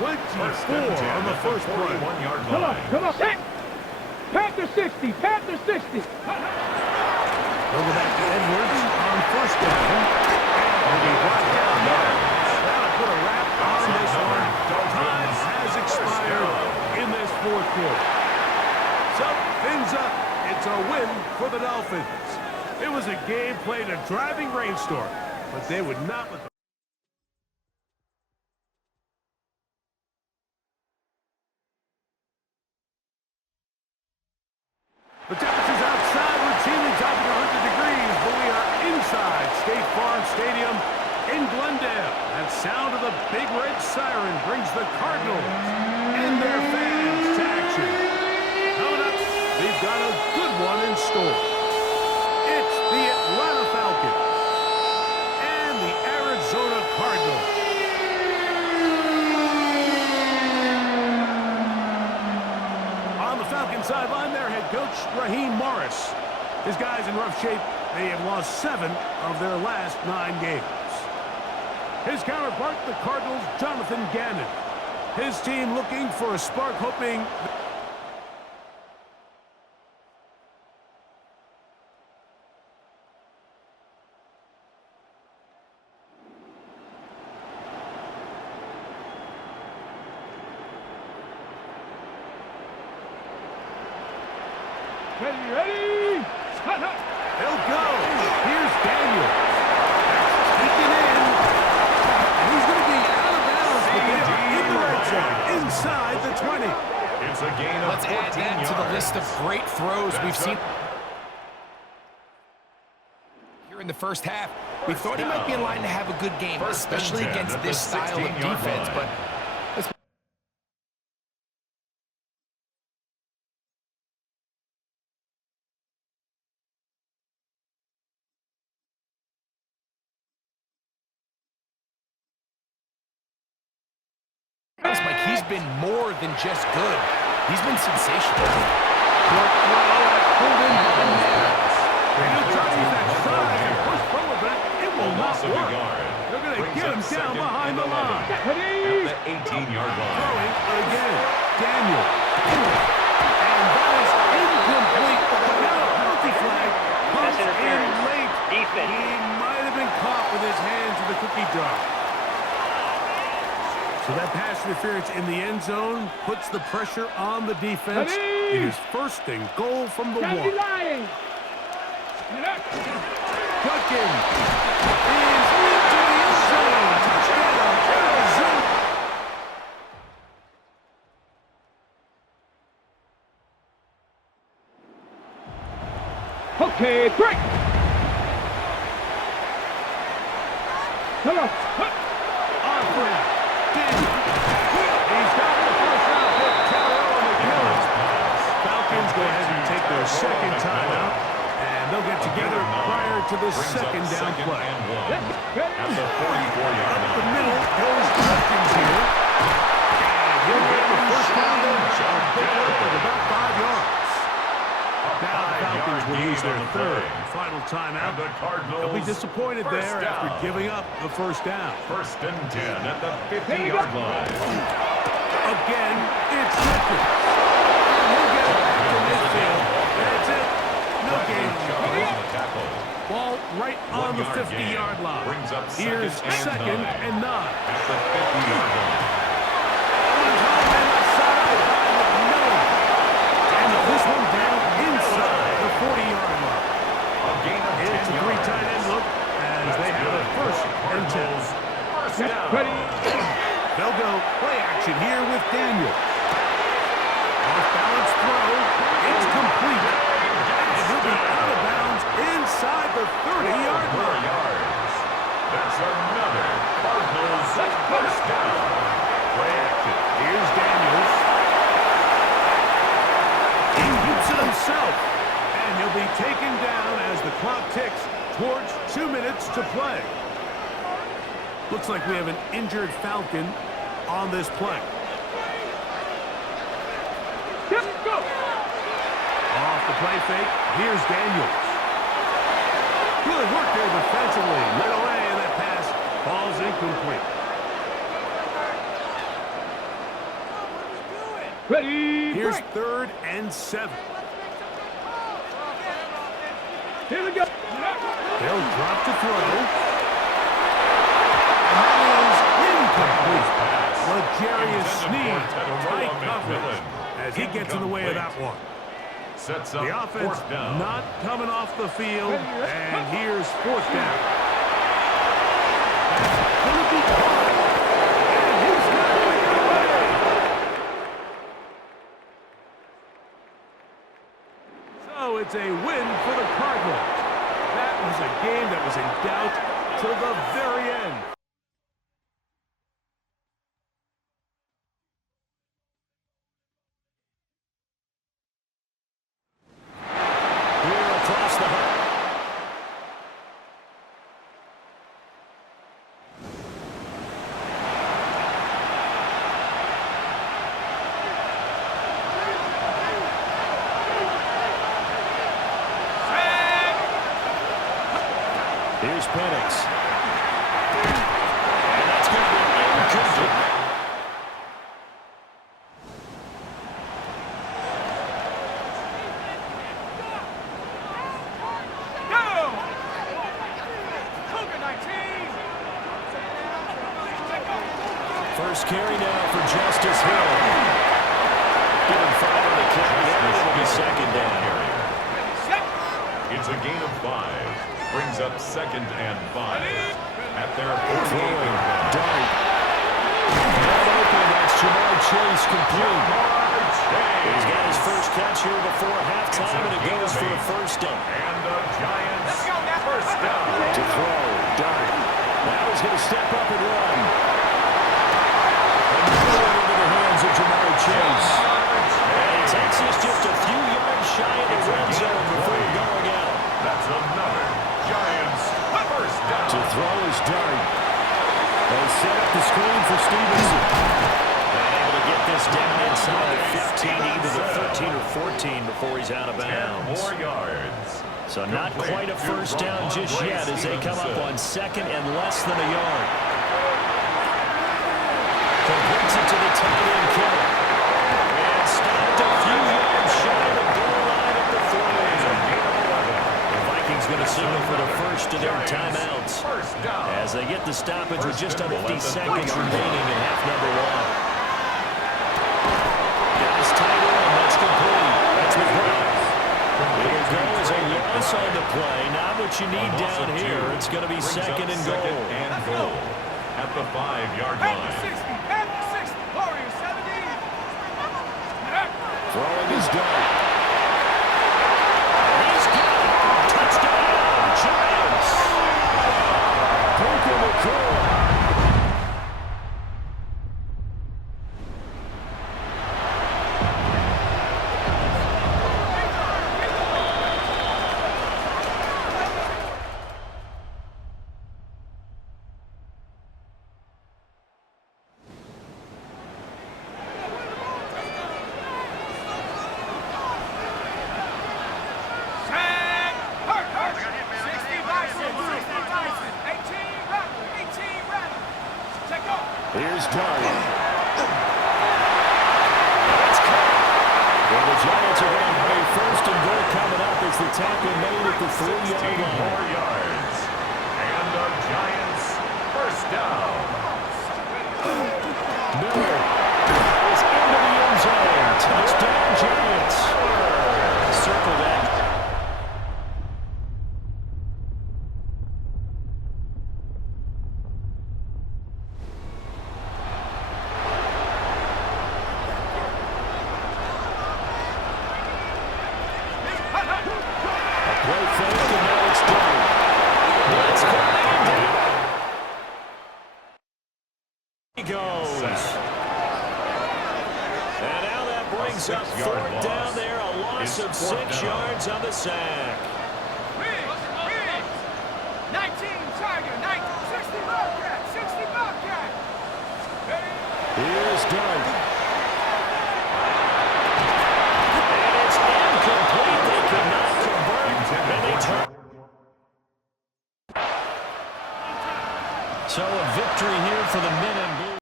24 First and 10 on the at first play. 41-yard Come on, line. come on. Panther 60, Panther 60. They'll go back to Edwards on first down. And he'll be brought down there. That'll put a wrap on this one. Time has expired in this fourth quarter. So, things up. It's a win for the Dolphins. It was a game played in a driving rainstorm, but they would not let the The temperature's outside, routinely topping 100 degrees, but we are inside State Farm Stadium in Glendale. That sound of the big red siren brings the Cardinals and their fans to action. Coming up, we've got a good one in store. It's the Atlanta Falcons and the Arizona Cardinals. On the Falcons sideline, their head coach, Raheem Morris. His guys in rough shape. They have lost 7 of their last 9 games. His counterpart, the Cardinals' Jonathan Gannon. His team looking for a spark, hoping... Ready? Hut, hut. He'll go. Here's Daniel. Taken in. And he's going to be out of bounds, but they are in the red zone, inside the 20. It's a gain of Let's 14 add that to the yards. list of great throws we've That's seen here in the first half. We thought he might be in line to have a good game, First and especially 10 against at the this style of 16-yard defense, line. but let's be honest, Mike, he's been more than just good. He's been sensational. Short throw, pulled in by Nance. He'll try to use that side and push forward, but it will not Loss of a work. yard. They're going to Brings get up him down second behind and the 11 line. At the 18-yard line. Throwing again. Daniel. And that is incomplete. Now a penalty flag comes in late. Defense. He might have been caught with his hands in the cookie jar. So that pass interference in the end zone puts the pressure on the defense. Ready? It is first and goal from the Can't be one. lying. Duncan is into the end zone. Touchdown, Arizona. Okay, break. Come on. Hut. Offred. He's got the first round pick, Terrell McMillan. Falcons go ahead and take their second timeout, and they'll get together prior to the Brings up second down second play. and 1 Ready? at the 44-yard Up the line. middle goes Hopkins here. And he'll get the first down there. Pick up at about 5 yards. Now the Falcons will use their third and final timeout. And the Cardinals They'll be disappointed first there down. after giving up the first down. First and 10 at the 50-yard line. Again, it's Richards. And he'll get it back to midfield. That's it. No game. Covers the tackle. Ball right on the 1-yard 50-yard gain. line. Brings up Here's second and 9. At the 50-yard line. And this one down inside the 40-yard line. A gain of 10 It's a 3 yards. tight end look as they have a first and 10. First down. Ready? They'll go play action here with Daniel. Off-balance throw. It's complete. And he'll be out of bounds inside the 30-yard 4 line. yards. He'll be taken down as the clock ticks towards 2 minutes to play. Looks like we have an injured Falcon on this play. Yep, go. Off the play fake, here's Daniels. Good work there defensively. Right away, and that pass falls incomplete. Ready, Here's break. 3rd and 7. Here we go. They'll drop to throw. And that is incomplete. Legarius Sneed, tight coverage as he gets in the way of that one. Sets up The offense 4th down. not coming off the field, and here's 4th down. That's going to be caught, and he's not going to get away. So it's a win for the Cardinals. That was a game that was in doubt till the very end. Here across the hut. Here's Penix. And that's going to be incomplete. First carry now for Justice Hill. Given 5 on the carry, it'll be 2nd down. It's a gain of 5. Brings up 2nd and 5. At their 48-yard line. Dart. Wide open, that's Jamar Chase complete. He's got his first catch here before halftime, and it goes for a 1st down. And the Giants 1st down. To throw, Dart. Now he's going to step up and run. And into the hands of Jamar Chase. And Texas just a few yards shy of the red zone before going out. That's another Giants 1st down. To throw is Dart. They set up the screen for Stevenson. And able to get this down inside the 15, either the 13 or 14 before he's out of 10 bounds. more yards. So not quite a 1st down just yet as they come up on 2nd and less than a yard. Completes it to the tight end, Kittle. And stopped a few yards shy of the goal line at the 3. The Vikings going to signal for the first of their timeouts 1st down. as they get the stoppage with just under 50 seconds remaining in half number 1. Got his tight end. That's complete. That's with Brown. Here goes a loss on the play. Not what you need down here. It's going to be 2nd and goal. 2nd and goal. At the 5-yard line. Throwing his dart. He's got it. Touchdown, Giants. Puka Nacua. Here's Dart. That's caught. Well, the Giants are going to have a 1st and goal coming up as the tackle made at the 3-yard 16 line. more yards. And the Giants 1st down. Miller is into the end zone. Touchdown, Giants. Circle that. Play fake, and now it's done. That's caught. 6 yards on the sack. 19 Tiger, 60 Bobcat, 60 Bobcat. Here's Dart. And it's incomplete. They could not convert. And they turn. So a victory here for the men in blue.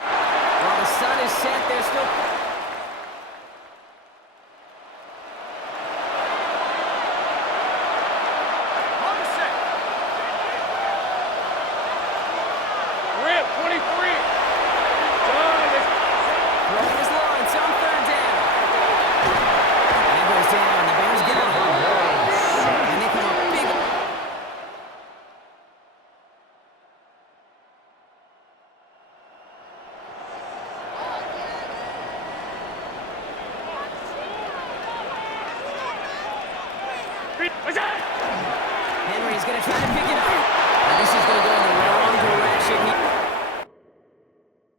While the sun is set, they're still... On the set. Rip, 23. Throwing his lawns on third down. And it goes down. The Bears get it. And they come up big. Henry's going to try to pick it up. And this is going to go in the wrong direction.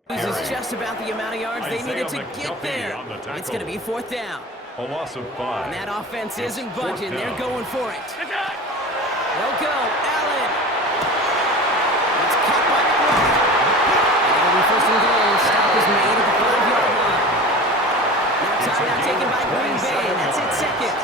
He loses just about the amount of yards they needed to get there. It's going to be fourth down. A loss of 5. And that offense isn't budging. They're going for it. They'll go. Allen. It's caught by McLaurin. And it'll be first and goal. Stop is made at the 5-yard line. Now timeout taken by Green Bay. That's it, second.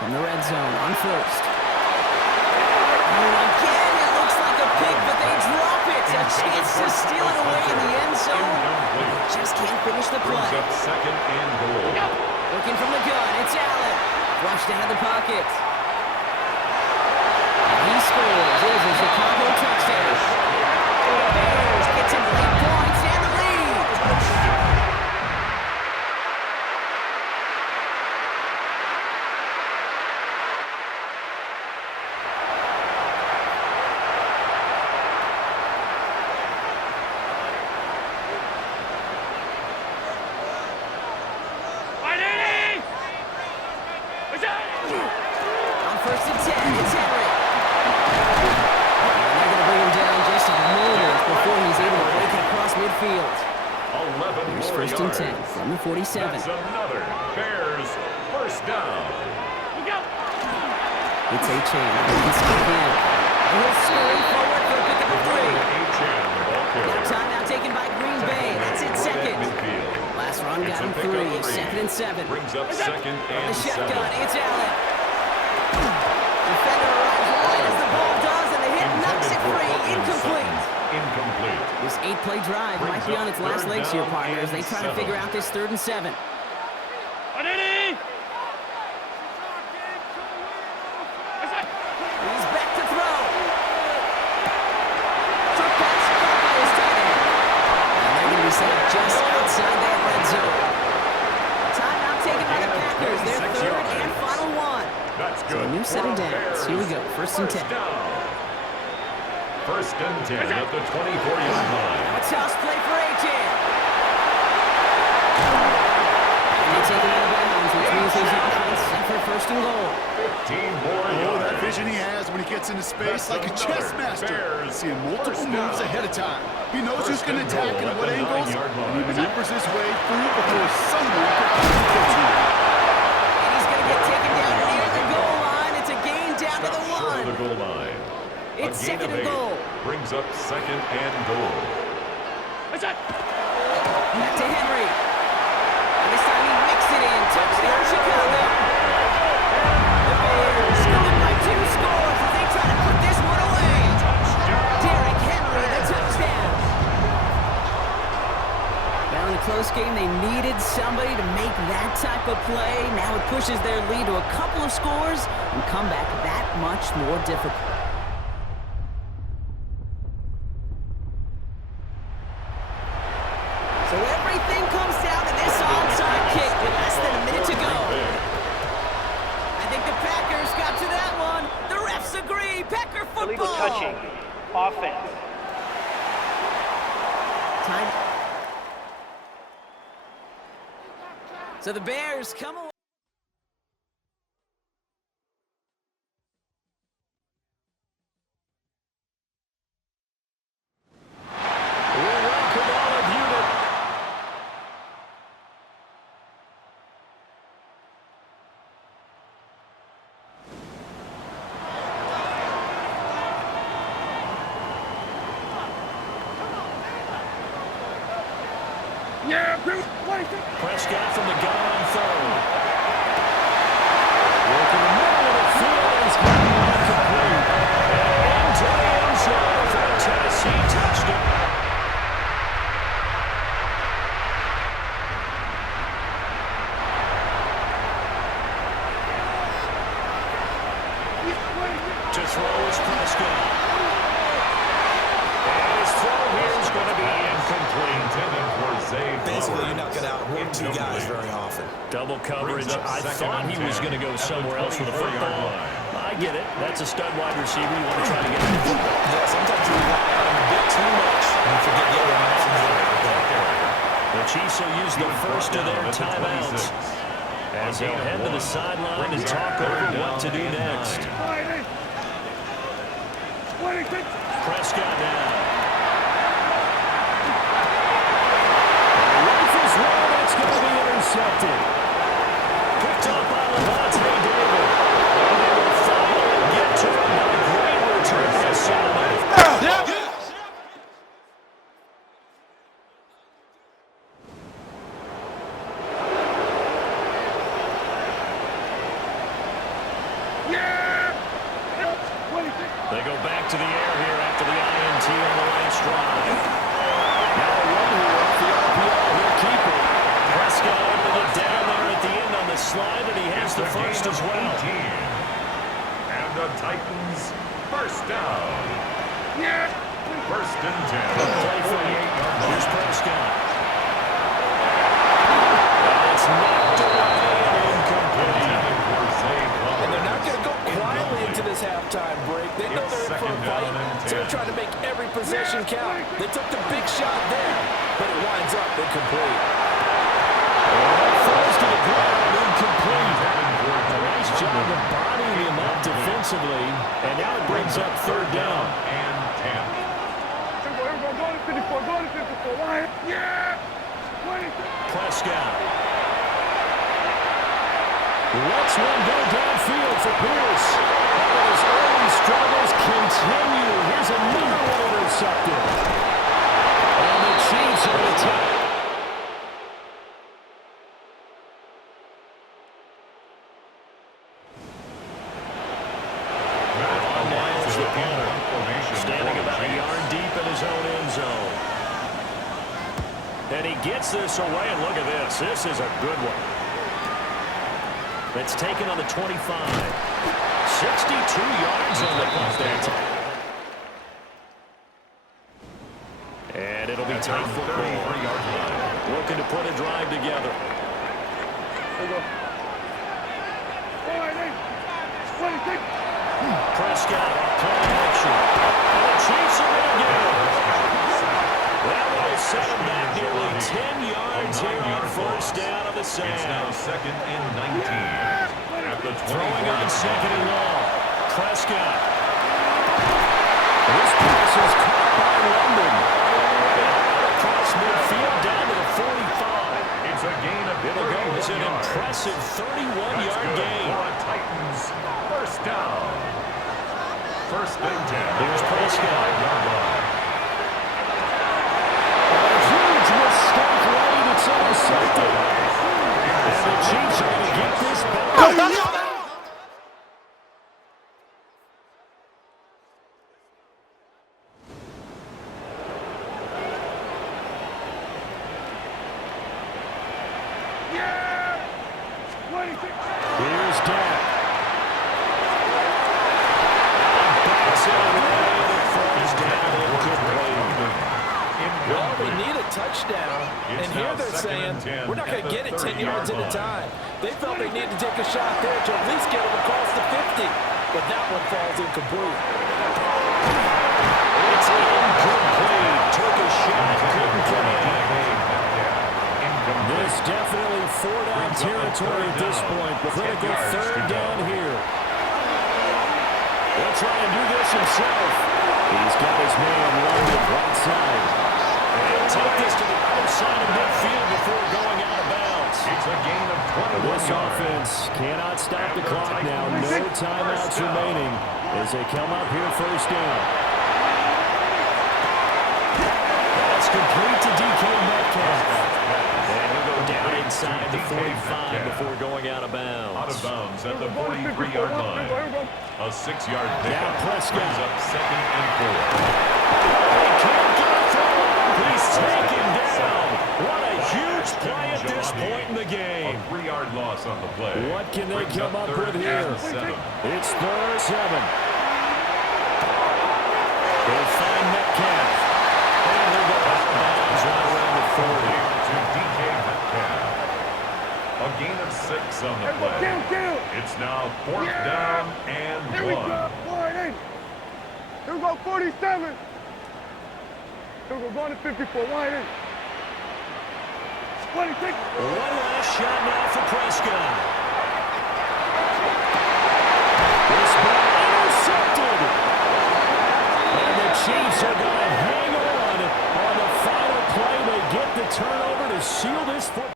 From the red zone on first. Oh, again, it looks like a pick, but they drop it. A chance to steal it away in the end zone. Just can't finish the play. Brings up second and goal. Looking from the gun, it's Allen. Flushed out of the pocket. And he scores. It is a Chicago touchdown. The Bears get some late points and the lead. On first and 10, it's Henry. And they're going to bring him down just a moment before he's able to break it across midfield. 11 Here's more first and 10 yards. from the 47. That's another Bears first down. It's A-Chain. He can sneak in. And he'll scurry forward for a pick up of 3. Now timeout taken by Green Bay. That's it, second. Last run got him 3. Second and 7. Brings up second The and shotgun, 7. it's Allen. Defender arrives right as the ball does, and the hit knocks it free. Incomplete. Incomplete. This 8-play drive might be on its last legs here, partners. They try to figure out this 3rd and 7. He's back to throw. Short pass caught by his tight end. And they're going to be set up just outside that red zone. Timeout taken by the Packers. Their 3rd and final one. That's So a good. new set of downs. Here we go. First and 10. First and 10 at the 24-yard line. Now it's house play for A-Chain. And they take it out of bounds, which means his offense set for first and goal. 15 more Oh, yards. that vision he has when he gets into space like a chess master. Seeing multiple moves ahead of time. He knows who's going to attack and at what angles, and he maneuvers his way through before someone can catch him. And he's going to get taken down near the goal line. It's a gain down to the Short of the 1. goal line. It's A gain second of and 8 goal. brings up second and goal. Back to Henry. And this time he mixed it in. Touchdown, Chicago. The Bears going by 2 scores as they try to put this one away. Derrick Henry, the touchdown. Now in a close game, they needed somebody to make that type of play. Now it pushes their lead to a couple of scores and come back that much more difficult. So everything comes down to this onside kick with less than a minute to go. I think the Packers got to that one. The refs agree. Packer Illegal football. touching. Offense. Time. So the Bears come away. Prescott from the gun on third. Working the middle of the field is incomplete. Into the end zone for a Tennessee touchdown. To throw is Prescott. And his throw here is going to be incomplete. Basically, you're not going to outwork two guys very often. Double coverage. I thought he was going to go somewhere else with the football. I get it. That's a stud wide receiver. You want to try to get him the football. Yeah, sometimes you rely on him a bit too much and you forget the other options there. The Chiefs will use the first of their timeouts as they'll head to the sideline and talk over what to do next. Prescott now. That's going to be intercepted. Picked up by Levante David. And they will follow and get to him on a great return to Solomon. They go back to the air here after the INT on the last drive. Now a one-hooer off the RPO. He'll keep it. Prescott able to get down there at the end on the slide, and he has the first as well. And the Titans first down. First and 10. Play fake. Here's Prescott. And it's knocked away and incomplete. And they're not going to go quietly into this halftime break. They know they're in for a fight, so they're trying to make every possession count. They took the big shot there, but it winds up incomplete. Falls to the ground, incomplete. A nice job of bodying him up defensively, and now it brings up third down. And 10. Prescott. Lets one go downfield for Pierce. And his early struggles continue. Here's another one intercepted. And the Chiefs are going to take. Miles the punter. Standing about a yard deep in his own end zone. And he gets this away, and look at this. This is a good one. It's taken on the 25. 62 yards on the punt that time. And it'll be tight football. Looking to put a drive together. Prescott, play action. And the Chiefs are going to get it. That will set him back nearly 10 yards here on first down of the It's now Sam. second and 19. At the 20. Throwing on second and long. Prescott. This pass is caught by London. Across midfield down to the 45. It's a gain of It'll go as an 31 yards. impressive 31-yard gain. For a Titans first down. First and 10. Here's Prescott. Huge mistake late. It's intercepted. And the Chiefs are going to get this back. Here's Dak. Backs it away. First down incomplete. Well, we need a touchdown, and here they're saying we're not going to get it 10 yards at a time. They felt they needed to take a shot there to at least get them across the 50, but that one falls incomplete. It's incomplete. Took a shot, couldn't connect. This It's definitely four-down territory at this point. Critical third down here. He'll try and do this himself. He's got his man loaded right side. He'll take this to the other side of midfield before going out of bounds. It's a gain of 21 This offense cannot stop the clock now. No timeouts remaining as they come up here first down. That's complete to DK Metcalf. And he'll go down inside the 45 before going out of bounds. Out of bounds at the 43-yard line. A 6-yard pickup brings up 2nd and 4. He's taken down. What a huge play at this point in the game. A 3-yard loss on the play. What can they Brings come up with here? 7. It's 3rd and 7. They'll find Metcalf. And they'll go out of bounds right around the 40. To DK Metcalf. A gain of 6 on the play. It's now 4th down and 1. Here we go, 47. Here we go, going to 54. Wide in. 26. One last shot now for Prescott. This ball intercepted. And the Chiefs are going to hang on the final play. They get the turnover to seal this football.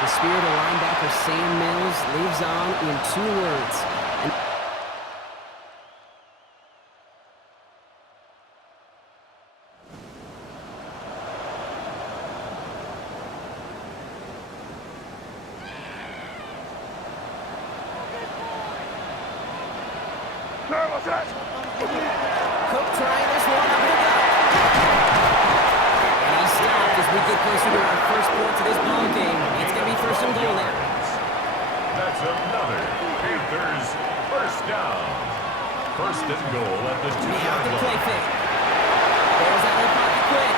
The spirit of linebacker Sam Mills lives on in 2 words. Cook trying this one up the gut. And he stopped as we get closer to our first points of this ball game. It's going to be 1st and goal now. That's another Panthers first down. 1st and goal at the 2-yard The play line. fake. There's out of the pocket quick.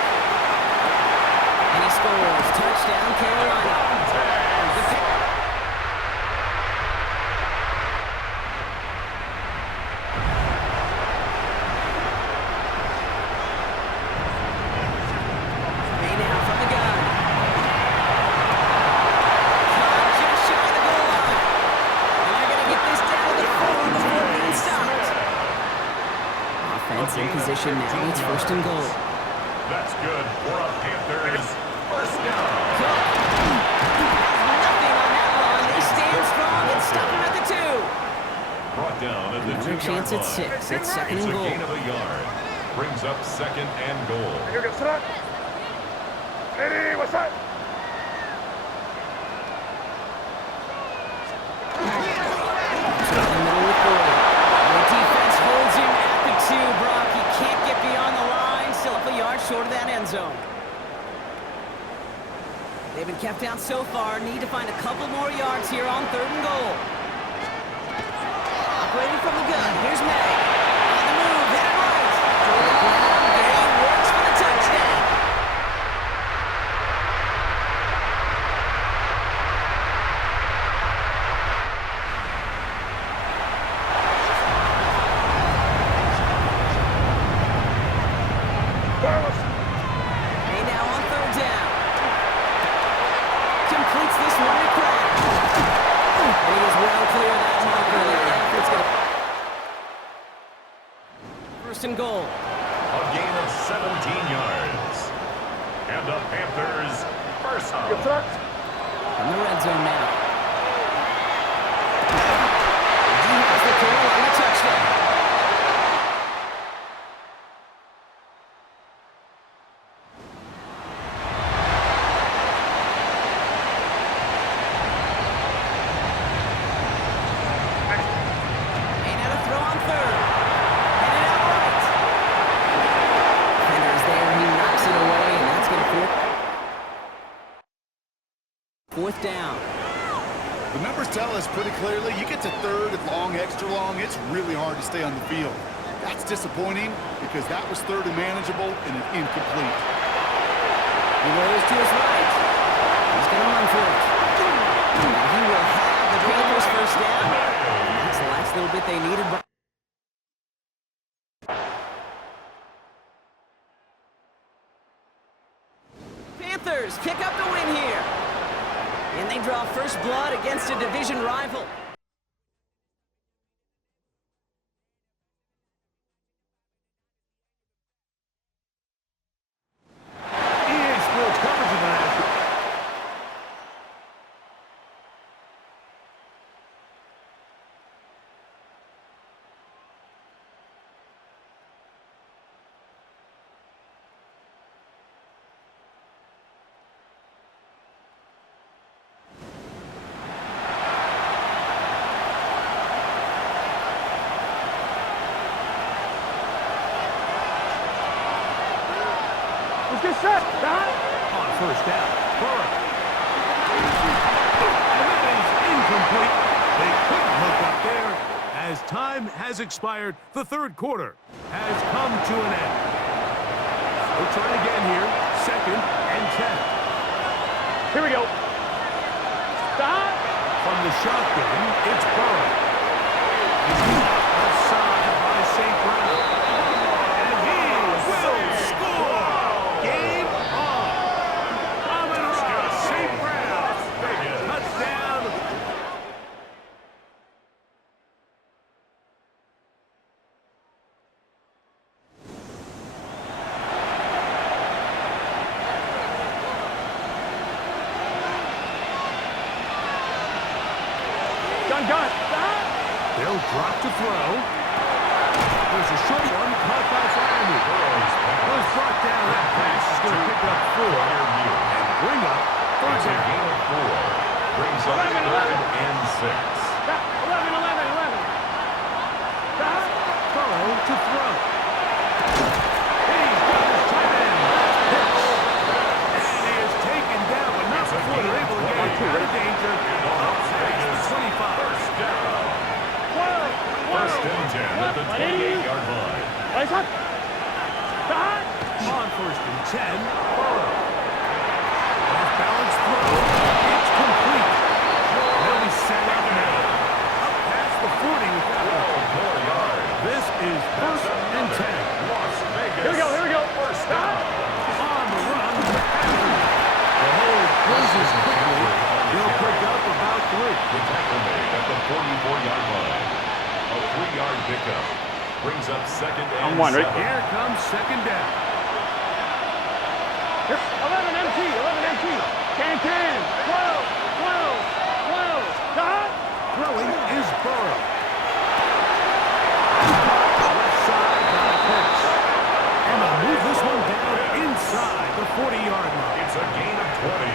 And he scores. Touchdown, Carolina. In position now, it's 1st and goal. That's good for a Panthers first down. Nothing on that run. They stand strong and stop him at the 2. Brought down at the 2-yard chance at line. 6. It's 2nd It's and a goal. gain of a yard. Brings up 2nd and goal. Ready, what's up? Short of that end zone. They've been kept down so far. Need to find a couple more yards here on 3rd and goal. Operating from the gun. Here's May. On the move. Hit it right. There he works for the touchdown. May now on 3rd down. Completes this one to Craig. And he is well clear of that marker there. It's going to 1st and goal. A gain of 17 yards. And the Panthers first up. In the red zone now. He has the Carolina touchdown. Fourth down. The numbers tell us pretty clearly, you get to 3rd and long, extra long, it's really hard to stay on the field. That's disappointing because that was 3rd and manageable and an incomplete. He rolls to his right. He's going to run for it. He will have the Panthers first down. That's the last little bit they needed. Panthers pick up the win here. And they draw first blood against a division rival. EA Sports coverage of the National. Let's get set. Down. On first down, Burrow. And that is incomplete. They couldn't look up there. As time has expired, the third quarter has come to an end. We'll try again here. 2nd and 10. Here we go. Stop. From the shotgun, it's Burrow. He's blocked outside by St. Brown. And he will score. Game on. Amon-Ra St. Brown. Touchdown. Gun. Stop. They'll drop to throw. There's a short one caught by Fryermuth. Was brought down. That pass is going to pick up 4 and bring up It's a third gain down. of 4. Brings up 3rd and 6. Stop. 11. Stop. Burrow to throw. He's got his tight end. And he is taken down, but not before they're able to get him out of danger. Up past the 25. First down. 12. First and 10 at the 28-yard line. Eyes up. Stop. On first and 10, Burrow. Off balance throw. It's complete. They'll be set up now. Up past the 40 with that one. 4 yards. This is first and 10. Las Vegas. Here we go. First down. On the run, McCaffrey. The hole closes quickly. He'll pick up about 3. The tackle made at the 44-yard line. A 3-yard pickup. Brings up 2nd and 7. Here comes 2nd down. 11 MT. Can. 12. Stop. Throwing is Burrow. Left side by Pitts. And they'll move this one down inside the 40-yard line. It's a gain of 20.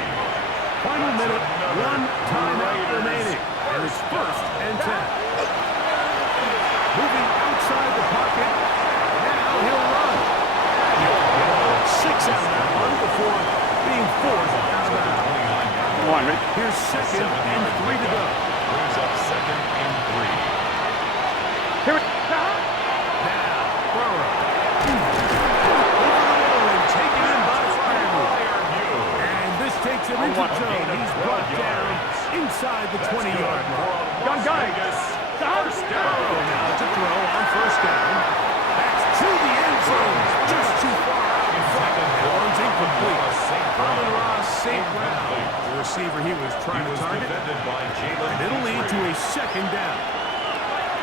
Final minute, 1 timeout remaining. And it's first and 10. Moving outside the pocket. Now he'll run. He'll get 6 out of that one before being forced out of bounds. Here's 2nd and 3 to go. Brings up 2nd and 3. Here we go. Now, Burrow. Over the middle and taken in by Fryermuth. And this takes him into zone. He's brought down inside the 20-yard line. Gun. First down. Burrow now to throw on first down. That's to the end zone. Just too far out in front. That one's incomplete. Amon-Ra St. Brown. The receiver he was trying to target. And it'll lead to a 2nd down.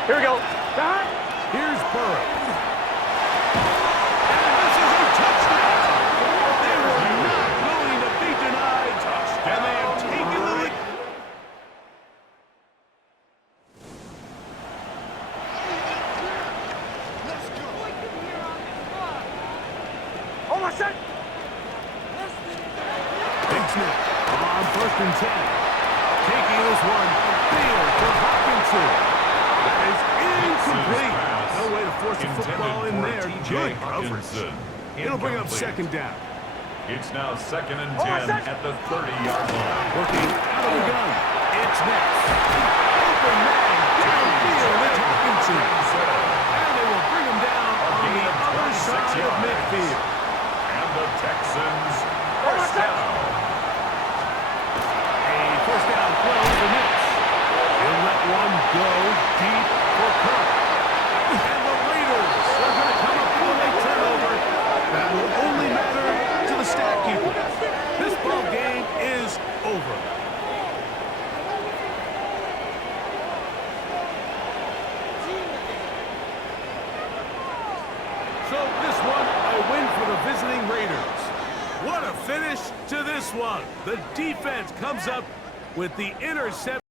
Here we go. Stop. Here's Burrow. And this is a touchdown. They were not going to be denied. And they have taken the lead. Oh, my son. Big snap on first and 10. Taking this one, field for Hawkinson. That is incomplete. No way to force the football in there. Good coverage. It'll bring up 2nd down. It's now 2nd and 10 at the 30-yard line. Working out of the gun. It's next. Open man downfield with Hawkinson. And they will bring him down on the other side of midfield. And the Texans first down. A first down play for Nix. He'll let one go deep for Cook. And the Raiders are going to come up with a turnover that will only matter to the stat keeper. This So this one, a win for the visiting Raiders. What a finish to this one. The defense comes up with the interception.